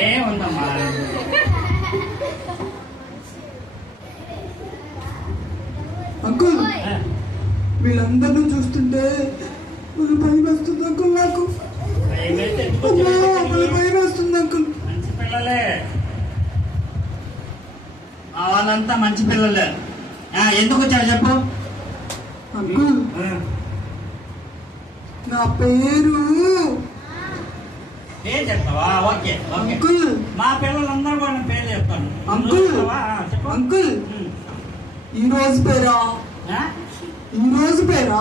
ఏముందమ్మా అంకుల్, వీళ్ళందరినీ చూస్తుంటే భయం వేస్తుంది అంకుల్. నాకు భయం వేస్తుంది అంకుల్. మంచి పిల్లలే, వాళ్ళంతా మంచి పిల్లలే. ఎందుకు వచ్చావు చెప్పు అంకుల్. నా పేరు చెప్తావా? Okay okay. అంకుల్, మా పిల్లలందరూ కూడా పేరు చెప్తాను. అంకుల్ అంకుల్, ఈ రోజు పేరా? ఈ రోజు పేరా?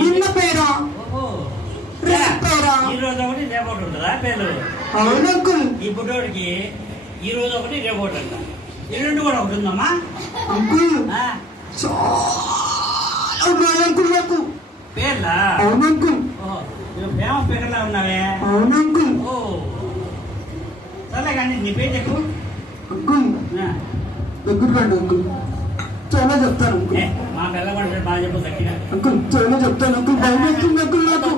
నిన్న పేరా? రేపు పేరా? ఈ రోజు ఒకటి రేపు ఒకటి ఉంటుందా పేరు? అవును అంకుల్. ఈ బుడ్డోడికి ఈ రోజు ఒకటి రేపు ఒకటి అంట. ఎల్లుండి కూడా ఒకటి ఉందమ్మా అంకుల్. చాలా అంకుల్ నాకు పేర్లా? అవును అంకుల్. ఫేమస్ పేర్లా ఉన్నావే? అవును అంకుల్. ఓ సరే కానీ నీ పేరు చెప్పు అంకుల్. దగ్గర రండి అంకుల్, చాలా చెప్తాను అంకుల్. మా పిల్ల పడితే బాగా చెప్పు గట్టిగా. అంకుల్ చాలా చెప్తాను అంకుల్. భయం వేస్తుంది అంకుల్ నాకు.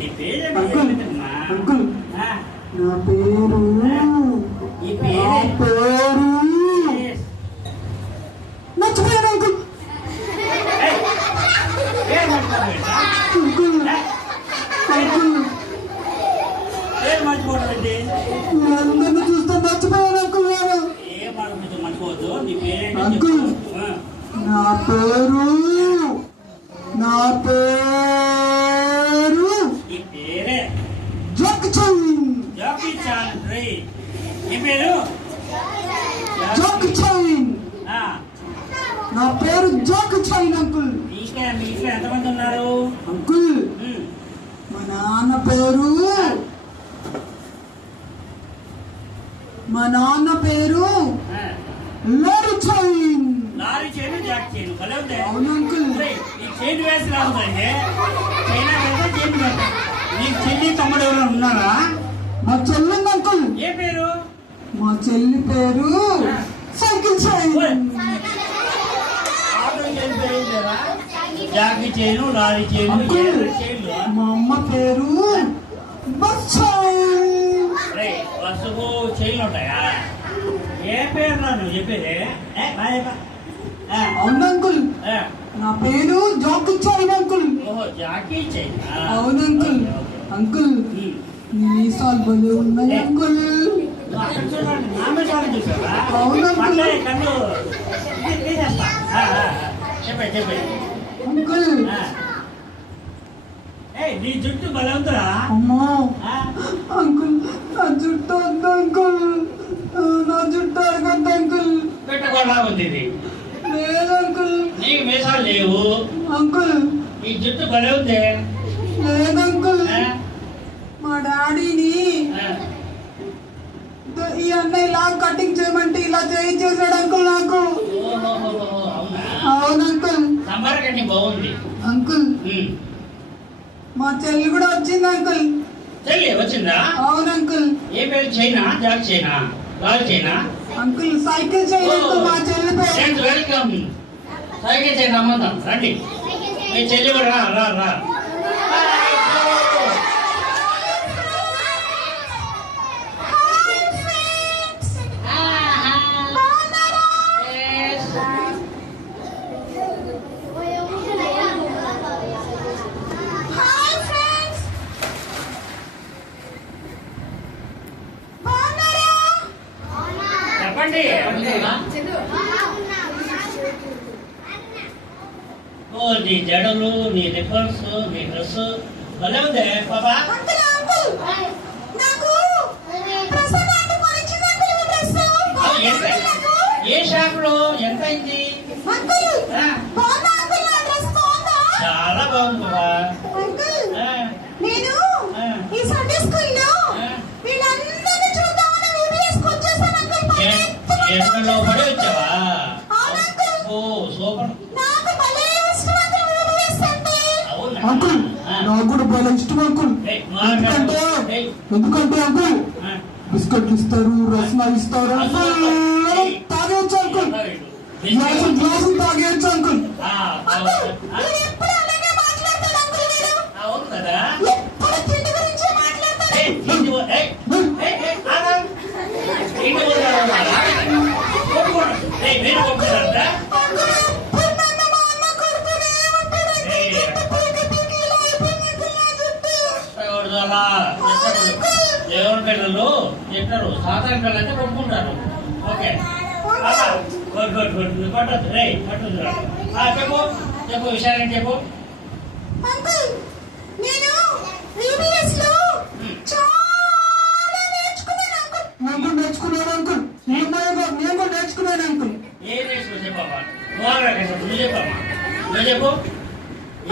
నీ పేరు అంకుల్. అంకుల్, నా పేరు ఈ పేరు మర్చిపోయాను అంకుల్. అంకుల్ అంకుల్, పేరు మర్చిపోవడం అందరిని చూస్తే మర్చిపోయాను అంకుల్. నేను ఏ మాట మర్చిపోవద్దు. నీ పేరు అంకుల్. నా పేరు ఈ పేరే జాకీ చాన్. Jackie Chan. నీ పేరు జాకీ చాన్. నా పేరు జాకీ చాన్ అంకుల్. మీ ఇంట్లో ఎంతమంది ఉన్నారు అంకుల్? మా నాన్న పేరు lorry chain. Lorry chain Jack chain. అవును అంకుల్. ఈ చైన్ వేసి రావుతాయి. చైనా పెడితే చైన్ పెడతా. నీకు చెల్లి తమ్ముడు ఎవరైనా ఉన్నారా? మా చెల్లింది అంకుల్. ఏ పేరు? మా చెల్లి పేరు cycle chain. Jackie chain, lorry chain. మా అమ్మ పేరు బస్ చైన్. బస్సుకు చైన్లు ఉంటాయా? ఏ పేరు నువ్వు చెప్పేది? అవును అంకుల్. నా పేరు జాకీ చైన్ అంకుల్. ఓహో, జాకీ చైన్. అవును అంకుల్. అంకుల్, మీసాలు భలే ఉన్నాయి అంకుల్. అవును అంకుల్. చెప్పే అంకుల్. నీ జుట్టు భలే ఉందిరా. అమ్మో అంకుల్, నా జుట్టు వద్దు అంకుల్. నా జుట్టు అడగద్దు అంకుల్. పెట్టకుండా ఉంది ఇది. లేదు అంకుల్. నీకు మీసాలు లేవు అంకుల్. ఈ జుట్టు భలే ఉంది. లేదు అంకుల్. మా డాడీని ఈ అన్నయ్య ఇలా కటింగ్ చేయమంటే ఇలా చేయించేసాడు అంకుల్ నాకు. అవును అంకుల్. సంబరకండి బాగుంది అంకుల్. మా చెల్లి కూడా వచ్చింది అంకుల్. చెల్లి వచ్చిందా? అవును అంకుల్. ఏ పేరు? China? Jack China? Lorry China? Uncle cycle chain uncle. మా చెల్లి పేరు. వెల్కమ్. సైకిల్ చైన్ అమ్మందాం రండి. మీ చెల్లి కూడా రా రా. చెప్పండి. ఓ నీ జడలు, నీ రిఫర్స్, నీ డ్రెస్ భలే ఉంది బాబా. ఏ షాప్ లో ఎంత అయింది? చాలా బాగుంది బాబా. ఎక్కడో పడి వచ్చావా? ఓ సూపర్. అంకుల్, నాకు కూడా బాగా ఇష్టం అంకుల్. ఎందుకంటే అంకుల్ బిస్కెట్లు ఇస్తారు, రసనాలు ఇస్తారు. తాగేయచ్చు అంకుల్. గ్లాసులు తాగేయచ్చు అంకుల్. అవును కదా. మీరు పంపుతారంట అంకుల్ ఎప్పుడు నన్ను మా అన్న కొడుకునే ఉంటాడు. జుట్టు పీకి పీకి ఇలా అయిపోయింది అంకుల్ నా జుట్టు. అలా దేవుని పిల్లలు తింటారు, సాధారణ పిల్లలు అయితే కొట్టుకుంటారు. ఓకే గుడ్ గుడ్ గుడ్ కొట్టద్దు రే కొట్టద్దు. చెప్పు చెప్పు విషయాన్ని చెప్పు. అంకుల్ నేను VBS లో చాలా నేర్చుకున్నాను అంకుల్. నేను నేర్చుకున్నాను అంకుల్. నేను నేర్చుకున్నాను అంకుల్. ఏం నేర్చుకో చెప్పమ్మా. నువ్వు చెప్పమ్మా, నువ్వు చెప్పు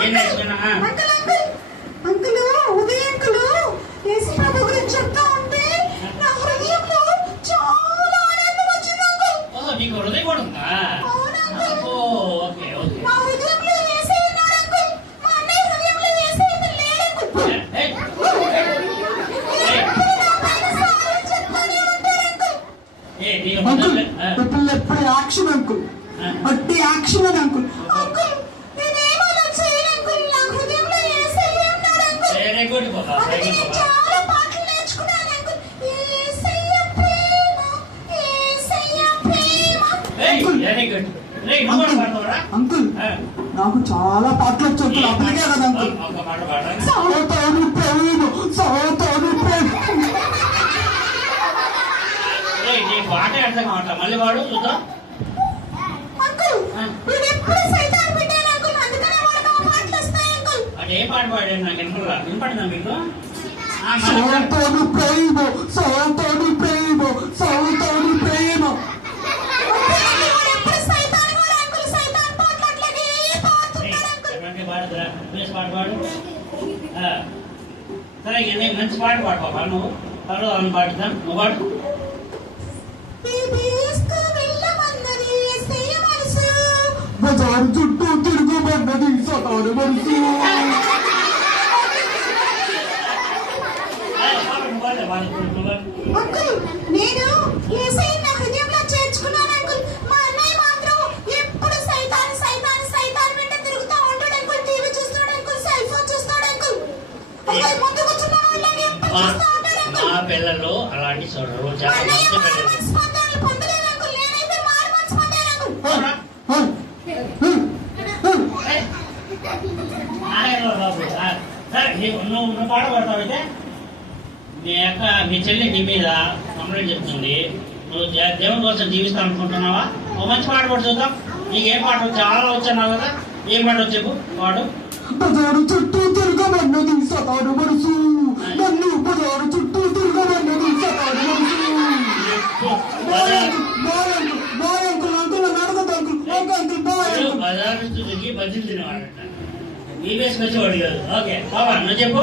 ఏం నేర్చుకున్నా. అంకుల్ అంకుల్ అంకుల్ ఉదయం అంకుల్ యేసు ప్రభు గురించి చెప్తా ఉంటే నా హృదయంలో చాలా ఆనందం వచ్చింది అంకుల్. నీకు హృదయం కూడా ఉందా? అవును అంకుల్. Okay okay. నా హృదయంలో యేసే ఉన్నాడు అంకుల్. మా అన్నయ్య హృదయంలో యేసే లేడు అంకుల్. ఎప్పుడు యాక్షన్ అంకుల్, అట్టి యాక్షన్ అని అంకుల్. అంకుల్ నేనేమో చేయను అంకుల్. నా హృదయంలో యేసయ్య ఉన్నాడు అంకుల్. వెరీ గుడ్ బాబా, వెరీ నేను గుడ్. చాలా పాటలు నేర్చుకున్నాను అంకుల్. యేసయ్య ప్రేమ, యేసయ్య ప్రేమ. Very good. నువ్వు కూడా పాడతావరా? అంకుల్ నాకు చాలా పాటలు వచ్చు అంకుల్. అప్పటికే కదా అంకుల్. ఒక మాట పాడాలి. సాతాను ప్రేమ, సాతాను ప్రేమ. నీ పాట అర్థం కావట్లా, మళ్ళీ వాడు చూద్దాం. అంకుల్ నేను ఎప్పుడు సైతాన్ బిడ్డను అంకుల్. అందుకనే వాడికి ఆ పాటలు వస్తాయి అంకుల్. అంటే ఏ పాట పాడాడు నాకు వినపడిందా మీకు? సాతాను ప్రేమ, సాతాను ప్రేమ, సాతాను ప్రేమ. పాడుతురా పాట పాడు. సరే నేను మంచి పాట పాడు పాపా. నువ్వు పర్వాలేదు అని పాడుతాం. నువ్వు పాడు. బజారు చుట్టూ తిరుగుబడ్డది సతాను మనసు. అంకుల్ నేను యేసయ్య నా హృదయంలో చేర్చుకున్నాను అంకుల్. మా అన్నయ్య మాత్రం ఎప్పుడు సైతాన్ సైతాన్ సైతాన్ వెంట తిరుగుతూ ఉంటాడు అంకుల్. టీవీ చూస్తాడు అంకుల్, సెల్ ఫోన్ చూస్తాడు అంకుల్. అంకుల్ ముందు కూర్చున్న వాళ్ళని ఎప్పుడు చూస్తూ ఉంటాడు అంకుల్. మా పిల్లలు అలాంటి చూడరు, చాలా మంచి పిల్లలు. స్పందనలు పొందలేదు అంకుల్. నేనైతే మార్మల్స్ పొందాను అంకుల్. బాబు సరే నువ్వు పాట పడతావు. అయితే మీ చెల్లి నీ మీద కంప్లైంట్ చెప్తుంది. నువ్వు దేవుని కోసం జీవిస్తావు అనుకుంటున్నావా? ఒక మంచి పాట పాడు చూద్దాం. నీకు ఏ పాట చాలా వచ్చావు కదా? ఏం పాట వచ్చేపు పాడు. బజారు చుట్టూ తిరగమన్నది సతాను మనసు, నన్ను బజారు చుట్టూ తిరగమన్నది సతాను మనసు. బజారు తిరిగి బజ్జీలు తినేవాడంట. ఈ బేస్కి వచ్చేవాడు కాదు. ఓకే బాబా నువ్వు చెప్పు.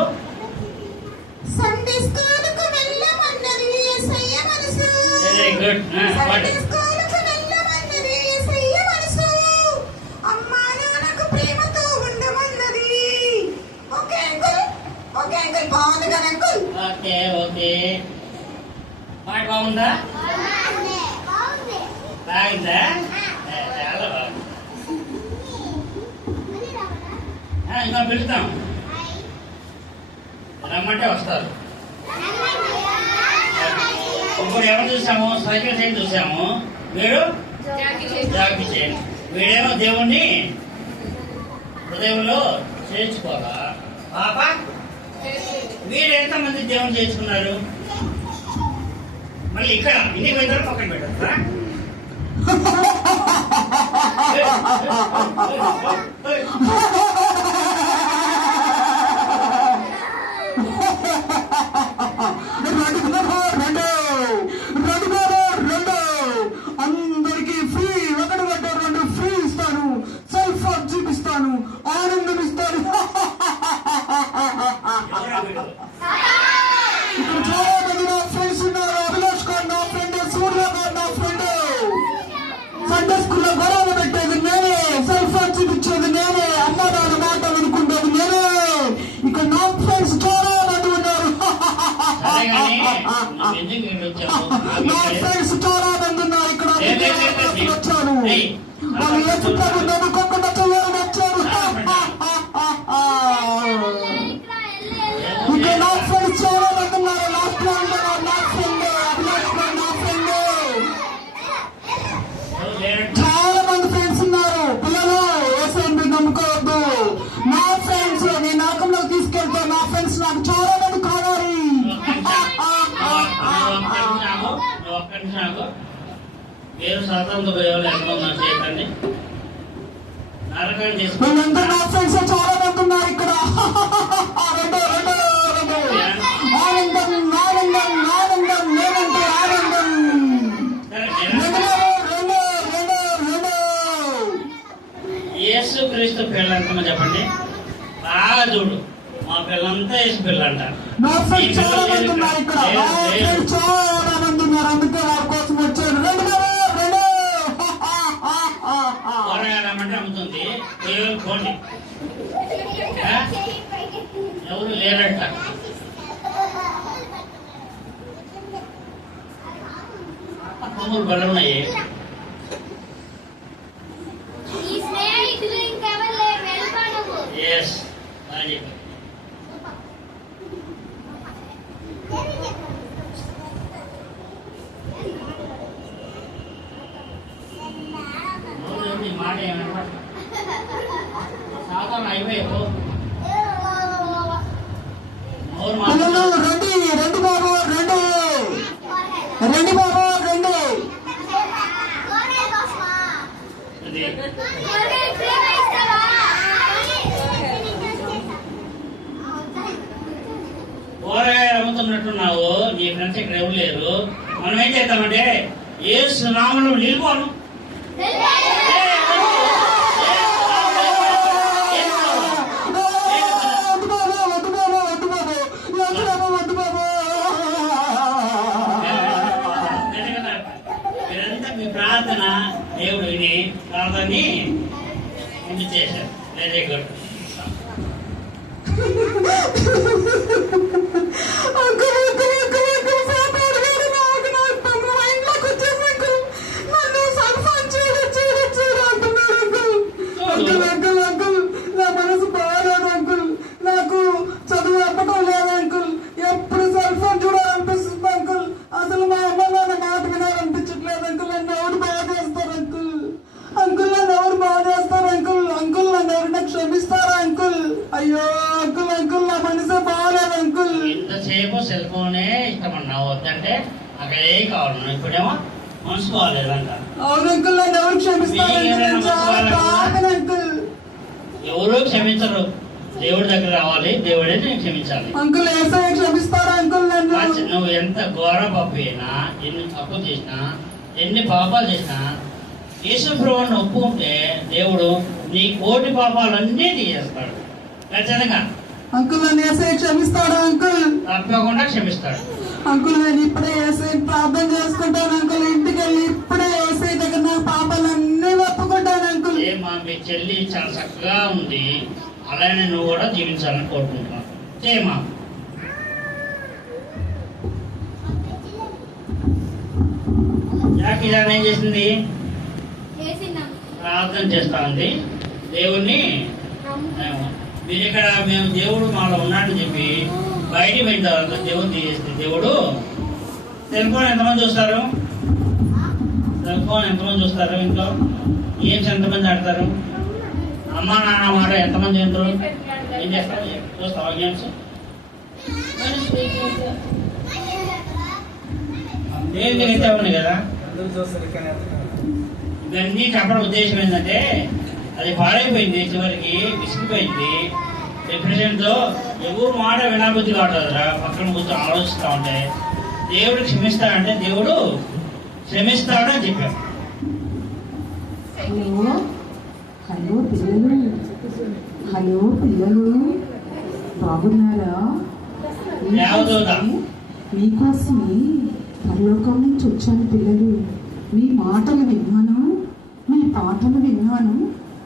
సండే స్కూలుకు వెళ్ళమన్నది యేసయ్య మనసు. Very good. సండే స్కూలుకు వెళ్ళమన్నది యేసయ్య మనసు. అమ్మా నాన్నకు ప్రేమతో ఉండమన్నది. Okay uncle, okay uncle. బాగుంది కదా అంకుల్? Okay okay. పాట బాగుందా? బాగుందా? చాలా బాగుంది. ఇంకా పిలుద్దాం, రమ్మంటే వస్తారు. ఇప్పుడు ఎవరు చూసాము? సైకిల్ చైన్ చూసాము. వీడు జాకి చైన్. వీడేమో దేవుణ్ణి హృదయంలో చేర్చుకోవాలా పాప? వీడు ఎంతమంది దేవుని చేర్చుకున్నారు? మళ్ళీ ఇక్కడ ఇంటికి పోయిన తర్వాత పక్కన పెట్టారా? అందరికి ఫ్రీ, ఒకటి గంట 2 ఫ్రీ ఇస్తాను. సెల్ ఫోన్ చూపిస్తాను, ఆనందం ఇస్తాను. ఇక్కడ చాలా మంది నా ఫ్రెండ్స్ ఉన్నారు. అభిలాష్ గారు నా ఫ్రెండ్, సూర్య గారు నా ఫ్రెండ్. సండే స్కూల్లో గొడవ పెట్టేది నేనే, సెల్ ఫోన్ చూపించేది నేనే, అమ్మ నాన్న మాట వినుకుంటేది నేనే. ఇక్కడ నా ఫ్రెండ్స్ చాలా మంది ఉన్నారు. నా ఫ్రెండ్స్ చాలా మంది ఉన్నారు ఇక్కడ. వచ్చాను వాళ్ళు ఏసుప్రభు నమ్ముకోకుండా చెయ్యాలని వచ్చాను. ఇక్కడ నా ఫ్రెండ్స్ చాలా మంది ఉన్నారు. నా ఫ్రెండ్, నా ఫ్రెండ్ అభిలాష్ గారు నా ఫ్రెండ్. నాకు పేరు స్వాతంత్ర పోయేవాళ్ళు ఎంతమంది చేయకండి నరకం చేసుకుంటా వీళ్ళంతా నా ఫ్రెండ్స్ చాలా మంది ఉన్నారు ఇక్కడ. ఆనందం ఆనందం ఆనందం నేనంటే ఆనందం. యేసు క్రీస్తు పిల్లలు ఎంతమంది చెప్పండి బాగా చూడు మా పిల్లంతా యేసు పిల్లలు అంటారు. నా ఫ్రెండ్స్ చాలా మంది ఉన్నారు ఇక్కడ. నా ఫ్రెండ్స్ చాలా మంది ఉన్నారు, అందుకే వారి కోసం వచ్చాను. కూరగాయలమంటే అమ్ముతుంది కేవలం పోండి ఎవరు లేరట. కొమ్ములు బలం ఉన్నాయి. ఎస్ అది మాట ఏమన్నా సాధారణ అయిపోయావు పిల్లలు రండి రండి బాబు రండి రండి బాబు రండి. కూరగాయలు అమ్ముతున్నట్టున్నావు, నీ ఫ్రెండ్స్ ఇక్కడ ఎవరు లేరు. మనం ఏం చేద్దామంటే యేసు నామములో నిలుపుకోను. మీ ప్రార్థన దేవుడు విని ప్రార్థనని ముందు చేశారు. Very good. నా మనసు బాగాలేదు అంకుల్, నాకు చదువు ఎప్పటం లేదు అంకుల్, ఎప్పుడు సెల్ ఫోన్ చూడాలనిపిస్తుంది అంకుల్, అసలు మా అమ్మ నాన్న మాట వినాలనిపించట్లేదు అంకుల్. నన్ను ఎవరు బాగా చేస్తారు అంకుల్? అంకుల్ నన్ను ఎవరు బాగా చేస్తారు అంకుల్? అంకుల్ నన్ను ఎవరైనా క్షమిస్తారా అంకుల్? అయ్యో అంకుల్ అంకుల్ నా మనసే బాగాలేదు అంకుల్. ఇంతసేపు సెల్ ఫోనే ఇష్టమన్నావు, వద్దంటే అక్కడ ఏ కావాలి. ఇప్పుడేమో మనసు బాగాలేదంట. అవును అంకుల్ నన్ను ఎవరు క్షమిస్తారు అంకుల్? ఎవరు క్షమించరు, దేవుడి దగ్గర రావాలి, దేవుడే నేను క్షమించాలి. అంకుల్ ఏసయ్య క్షమిస్తారా అంకుల్ నన్ను? నువ్వు ఎంత ఘోర పాపి అయినా, ఎన్ని తప్పు చేసినా, ఎన్ని పాపాలు చేసినా యేసు ప్రభువుని ఒప్పుకుంటే దేవుడు నీ కోటి పాపాలన్నీ తీసేస్తాడు ఖచ్చితంగా. అంకుల్ నన్ను ఏసయ్య క్షమిస్తాడా అంకుల్? తప్పకుండా క్షమిస్తాడు. అంకుల్ నేను ఇప్పుడే ఏసయ్య ప్రార్థన చేసుకుంటాను అంకుల్. ఇంటికి వెళ్ళి ఇప్పుడే ఏసయ్య దగ్గర నా పాపాలన్నీ ఒప్పుకుంటాను అంకుల్. ఏమా మీ చెల్లి చాలా చక్కగా ఉంది, అలానే నువ్వు కూడా జీవించాలని కోరుకుంటున్నాను. చేయమా. జాకి ఇలా ఏం చేసింది? ప్రార్థన చేస్తా ఉంది దేవుణ్ణి. మీరు ఇక్కడ మేము దేవుడు మాలో ఉన్నాడని చెప్పి బయటికి పోయిన తర్వాత దేవుడు తీసేస్తే దేవుడు సెల్ ఫోన్ ఎంతమంది చూస్తారు? సెల్ ఫోన్ ఎంతమంది చూస్తారు? ఇంట్లో గేమ్స్ ఎంతమంది ఆడతారు? అమ్మ నాన్న మాట ఎంతమంది వింటారు? ఏం చేస్తారు? చూస్తావా గేమ్స్? దేనికైతే ఉన్నాయి కదా. ఇవన్నీ చెప్పడం ఉద్దేశం ఏంటంటే అది పాడైపోయింది, చివరికి విసిగిపోయింది. డిప్రెషన్ లో ఎవరు మాట వినాబుద్ధి కావట్లేదురా, పక్కన కూర్చొని ఆలోచిస్తూ ఉంటే దేవుడు క్షమిస్తాడంటే దేవుడు క్షమిస్తాడని చెప్పాడు. హలో హలో పిల్లలు, హలో పిల్లలు బాగున్నారా? మీకోసమే పరలోకం నుంచి వచ్చాను పిల్లలు. మీ మాటలు విన్నాను, మీ పాటలు విన్నాను.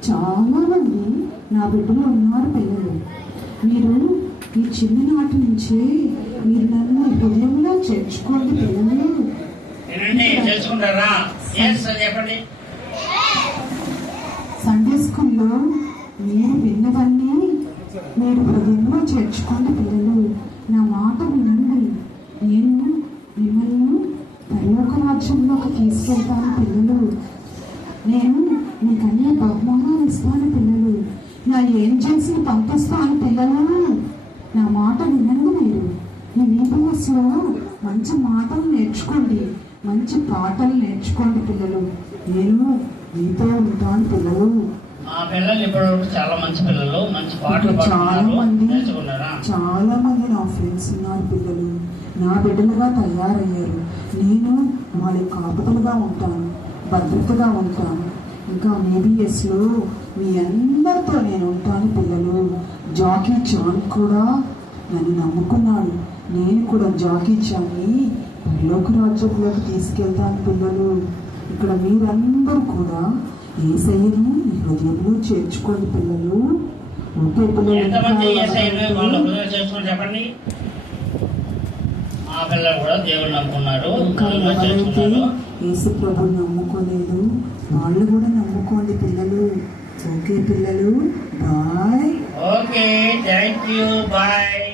చాలా మంది నా బిడ్డలు ఉన్నారు పిల్లలు. మీరు ఈ చిన్ననాటి నుంచే మీరు నన్ను హృదయంలో చేర్చుకోండి పిల్లలు. చెప్పండి. సండే స్కూల్లో మీరు విన్నవన్నీ మీరు హృదయంలో చేర్చుకోండి పిల్లలు. నా మాట వినండి, నేను మిమ్మల్ని పరలోక రాజ్యంలోకి తీసుకెళ్తాను పిల్లలు. నేను మీకు అన్ని బహుమానాలు ఇస్తాను పిల్లలు. నా ఏం చేసి పంపిస్తాను పిల్లలు. నా మాట వినండి. మీరు ఈ వీడియోస్లో మంచి మాటలు నేర్చుకోండి. మంచి పాటలు నేర్చుకోండి పిల్లలు. నేను మీతో ఉంటాను పిల్లలు. మా పిల్లలు ఇప్పటివరకు చాలా మంచి పిల్లలు, మంచి పాటలు ఇక్కడ నేర్చుకున్నారా? చాలా మంది నా ఫ్రెండ్స్ ఉన్నారు పిల్లలు. నా బిడ్డలుగా తయారయ్యారు. నేను వాళ్ళ కాపుదలుగా ఉంటాను, భద్రతగా ఉంటాను. ఇంకా మీబీఎస్లో మీ అందరితో నేను ఉంటాను పిల్లలు. జాకీ చాన్ కూడా నన్ను నమ్ముకున్నాడు. నేను కూడా జాకీ చాన్ని పరలోక రాజ్యంలోకి తీసుకెళ్తాను పిల్లలు. ఇక్కడ మీరందరూ కూడా యేసయ్యను మీ హృదయంలో చేర్చుకోండి పిల్లలు. ఓకే ఎంతమంది యేసయ్యను వాళ్ళ పిల్లలు? హృదయం చేసుకుని చెప్పండి. మా పిల్లలు కూడా దేవుడు నమ్ముకున్నారు, ఇంకా హృదయంలో ఎవరైతే చేసుకున్నారు. యేసు ప్రభుని నమ్ముకోలేదు వాళ్ళు కూడా నమ్ముకోండి పిల్లలు. ఓకే పిల్లలు, bye. Okay, thank you, bye.